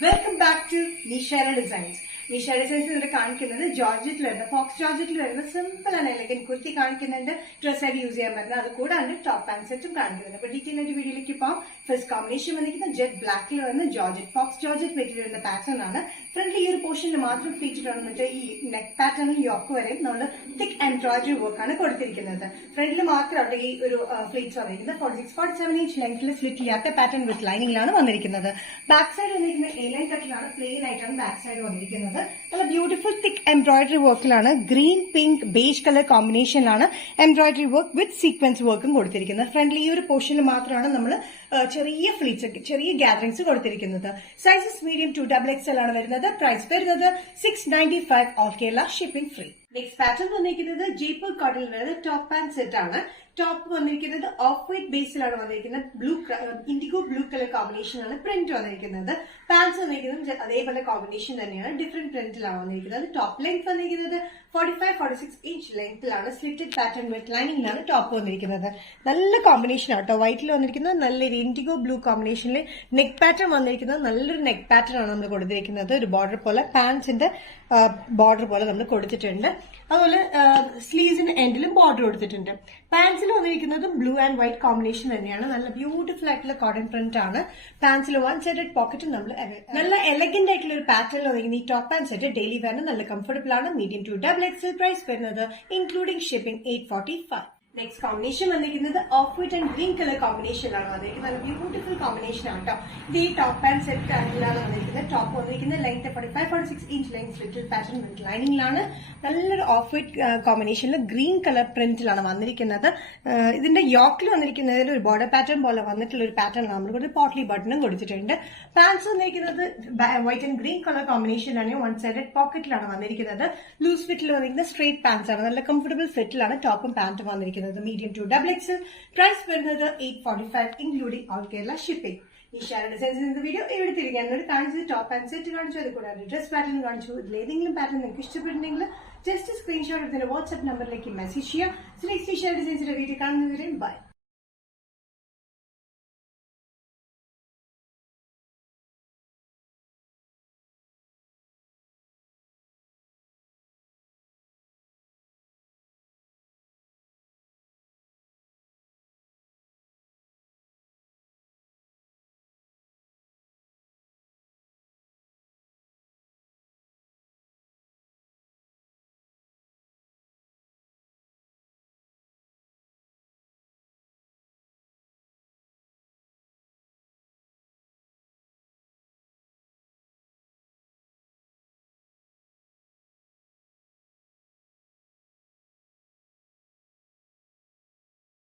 Welcome back to Nishara designs. Nishara designs ഇവിടെ കാണിക്കുന്നത് ജോർജറ്റിൽ വരുന്ന ഫോക്സ് ജോർജറ്റിൽ വരുന്ന സിമ്പിൾ ആൻഡ് എലഗന്റ് കുർത്തി കാണിക്കുന്നുണ്ട്. ഡ്രസ്സായിട്ട് യൂസ് ചെയ്യാൻ പറ്റുന്നത്, അത് കൂടാണ്ട് ടോപ്പ് ആൻഡ് സെറ്റും കാണിക്കുന്നുണ്ട്. അപ്പൊ ഡീറ്റെയിൽ ആയിട്ട് വീഡിയോയിലേക്ക് പോകാം. ഫസ്റ്റ് കോമ്പിനേഷൻ വന്നിരിക്കുന്നത് ജെറ്റ് ബ്ലാക്കിൽ വരുന്ന ജോർജറ്റ് ഫോക്സ് ജോർജറ്റ് മെറ്റീരിയൽ വരുന്ന പാറ്റേൺ ആണ്. ഫ്രണ്ടിൽ ഈ ഒരു പോർഷനിൽ മാത്രം ഫീച്ചർ വന്നിട്ട് ഈ നെക്ക് പാറ്റേണിൽ യോക്ക് വരെയും നമ്മൾ തിക് എംബ്രോയിഡറി വർക്കാണ് കൊടുത്തിരിക്കുന്നത്. ഫ്രണ്ടിൽ മാത്രമാണ് ഈ ഒരു ഫ്ലീറ്റ്സ് വന്നിരിക്കുന്നത്. 46-47 ഇഞ്ച് ലെങ്ത്തിൽ സ്ലിറ്റ് ഇല്ലാത്ത പാറ്റേൺ വിത്ത് ലൈനിങ്ങിലാണ് വന്നിരിക്കുന്നത്. ബാക്ക് സൈഡ് വന്നിരിക്കുന്നത് A-line കട്ടിലാണ്, പ്ലെയിൻ ആയിട്ടാണ് ബാക്ക് സൈഡ് വന്നിരിക്കുന്നത്. നല്ല ബ്യൂട്ടിഫുൾ തിക് എംബ്രോയിഡറി വർക്കിലാണ്, ഗ്രീൻ പിങ്ക് ബേജ് കളർ കോമ്പിനേഷനിലാണ് എംബ്രോയിഡറി വർക്ക് വിത്ത് സീക്വൻസ് വർക്കും കൊടുത്തിരിക്കുന്നത്. ഫ്രണ്ടിൽ ഈ ഒരു പോർഷനിൽ മാത്രമാണ് നമ്മൾ ചെറിയ ഫ്ലീറ്റ്സ്, ചെറിയ ഗാദറിംഗ്സ് കൊടുത്തിരിക്കുന്നത്. സൈസസ് മീഡിയം ടു XXL ആണ് വരുന്നത്. പ്രൈസ് വരുന്നത് 695, all Kerala shipping free. Next pattern വന്നിരിക്കുന്നത് ജയ്പൂർ കോട്ടണിൽ വരുന്നത് ടോപ്പ് ആൻഡ് സെറ്റ് ആണ്. ടോപ്പ് വന്നിരിക്കുന്നത് ഓഫ് വൈറ്റ് ബേസിലാണ് വന്നിരിക്കുന്നത്. ഇൻഡിഗോ ബ്ലൂ കളർ കോമ്പിനേഷനാണ് പ്രിന്റ് വന്നിരിക്കുന്നത്. പാൻസ് വന്നിരിക്കുന്നത് അതേപോലെ കോമ്പിനേഷൻ തന്നെയാണ്, ഡിഫറെന്റ് പ്രിന്റിലാണ് വന്നിരിക്കുന്നത്. ടോപ്പ് ലെങ്ത് വന്നിരിക്കുന്നത് 45-46 ഇഞ്ച് ലെങ്ത്തിലാണ്. സ്ലിറ്റഡ് പാറ്റേൺ വിത്ത് ലൈനിങ്ങിലാണ് ടോപ്പ് വന്നിരിക്കുന്നത്. നല്ല കോമ്പിനേഷൻ ആട്ടോ. വൈറ്റിൽ വന്നിരിക്കുന്നത് നല്ലൊരു ഇൻഡിഗോ ബ്ലൂ കോമ്പിനേഷനിൽ നെക്ക് പാറ്റേൺ വന്നിരിക്കുന്നത് നല്ലൊരു നെക്ക് പാറ്റേൺ ആണ് നമ്മൾ കൊടുത്തിരിക്കുന്നത്. ഒരു ബോർഡർ പോലെ, പാൻസിന്റെ ബോർഡർ പോലെ നമ്മൾ കൊടുത്തിട്ടുണ്ട്. അതുപോലെ സ്ലീവ്സിന്റെ എൻഡിലും ബോർഡർ കൊടുത്തിട്ടുണ്ട്. പാൻസിൽ വന്നിരിക്കുന്നത് ബ്ലൂ ആൻഡ് വൈറ്റ് കോമ്പിനേഷൻ തന്നെയാണ്. നല്ല ബ്യൂട്ടിഫുൾ ആയിട്ടുള്ള കോട്ടൺ പ്രിന്റ് ആണ്. പാൻസിൽ 1 സൈഡഡ് പോക്കറ്റ് നമ്മൾ നല്ല എലഗന്റ് ആയിട്ടുള്ള ഒരു പാറ്റേണിൽ വന്നിരിക്കുന്ന ഈ ടോപ്പ് ആൻഡ് സെറ്റ് ഡെയിലി വെയറിന് നല്ല കംഫർട്ടബിൾ ആണ്. Medium to XXL. പ്രൈസ് വരുന്നത് ഇൻക്ലൂഡിംഗ് ഷിപ്പിംഗ് 845. നെക്സ്റ്റ് കോമ്പിനേഷൻ വന്നിരിക്കുന്നത് off white and green colour കോമ്പിനേഷനാണ് വന്നിരിക്കുന്നത്. നല്ല ബ്യൂട്ടിഫുൾ കോമ്പിനേഷൻ ആണ് കേട്ടോ. ഇത് ഈ ടോപ്പ് ആൻഡ് സെറ്റ് ആൻഡിലാണ് വന്നിരിക്കുന്നത്. ടോപ്പ് വന്നിരിക്കുന്നത് length 45-46 inch length slitted pattern with ലൈനിങ്ങിലാണ്. നല്ലൊരു ഓഫ് വൈറ്റ് കോമ്പിനേഷനിൽ ഗ്രീൻ കളർ പ്രിന്റിലാണ് വന്നിരിക്കുന്നത്. ഇതിന്റെ യോക്കിൽ വന്നിരിക്കുന്നതിൽ ഒരു ബോർഡർ പാറ്റേൺ പോലെ വന്നിട്ടുള്ള ഒരു പാറ്റേൺ നമ്മൾ കൊടുത്ത് പോട്ട്ലി ബട്ടണും കൊടുത്തിട്ടുണ്ട്. പാൻസ് വന്നിരിക്കുന്നത് വൈറ്റ് ആൻഡ് ഗ്രീൻ കളർ കോമ്പിനേഷനാണ്. 1 സൈഡഡ് പോക്കറ്റിലാണ് വന്നിരിക്കുന്നത്. ലൂസ് ഫിറ്റിൽ വന്നിരിക്കുന്ന സ്ട്രേറ്റ് പാൻസ് ആണ്. നല്ല കംഫർട്ടബിൾ ഫിറ്റിലാണ് ടോപ്പും പാന്റും വന്നിരിക്കുന്നത്. Medium to XXL. പ്രൈസ് വരുന്നത് 845, including all Kerala shipping. Nishara ഡിസൈൻസിന്റെ വീഡിയോ ഇവിടെ തിരികെ കാണിച്ചത് ടോപ്പ് ആൻഡ് സെറ്റ് കാണിച്ചു, അത് കൂടാതെ ഡ്രസ് പാറ്റേൺ കാണിച്ചു. ഇതിൽ ഏതെങ്കിലും പാറ്റേൺ നിങ്ങൾക്ക് ഇഷ്ടപ്പെട്ടിട്ടുണ്ടെങ്കിൽ ജസ്റ്റ് സ്ക്രീൻഷോട്ട് എടുത്തതിന്റെ വാട്സ്ആപ്പ് നമ്പറിലേക്ക് മെസ്സേജ് ചെയ്യുക. നിഷാര ഡിസൈൻസിന്റെ വീഡിയോ കാണുന്നവരെയും ബൈ.